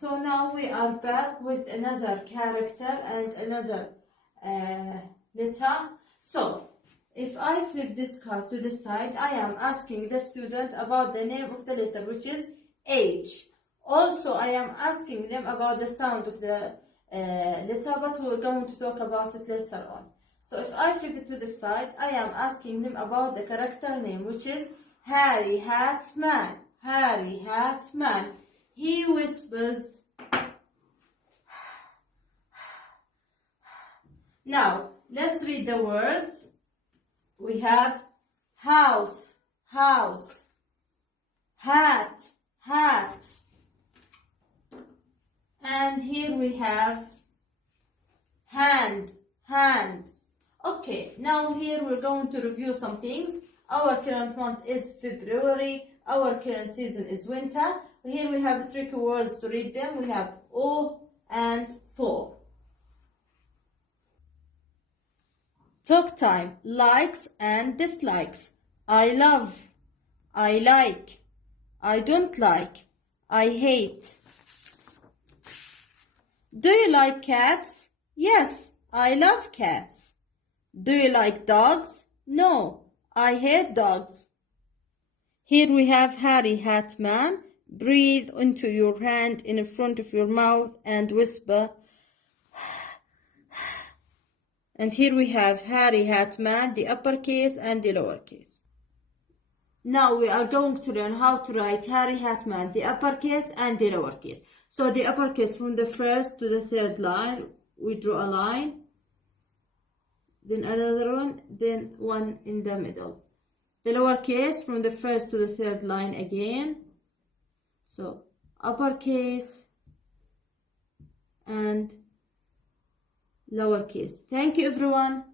So now we are back with another character and another letter. So if I flip this card to the side, I am asking the student about the name of the letter, which is H. Also, I am asking them about the sound of the letter, but we're going to talk about it later on. So if I flip it to the side, I am asking them about the character name, which is Harry Hatman. Harry Hatman. He whispers. Now, let's read the words. We have house, house, hat, hat. And here we have hand, hand. Okay, now here we're going to review some things. Our current month is February. Our current season is winter. Here we have tricky words to read them. We have O and for. Talk time, likes and dislikes. I love, I like, I don't like, I hate. Do you like cats? Yes, I love cats. Do you like dogs? No, I hate dogs. Here we have Harry Hatman. Breathe into your hand in front of your mouth and whisper. And here we have Harry Hatman, the uppercase and the lowercase. Now we are going to learn how to write Harry Hatman, the uppercase and the lowercase. So the uppercase from the first to the third line, we draw a line, then another one, then one in the middle. The lowercase from the first to the third line again. So uppercase and lowercase. Thank you everyone.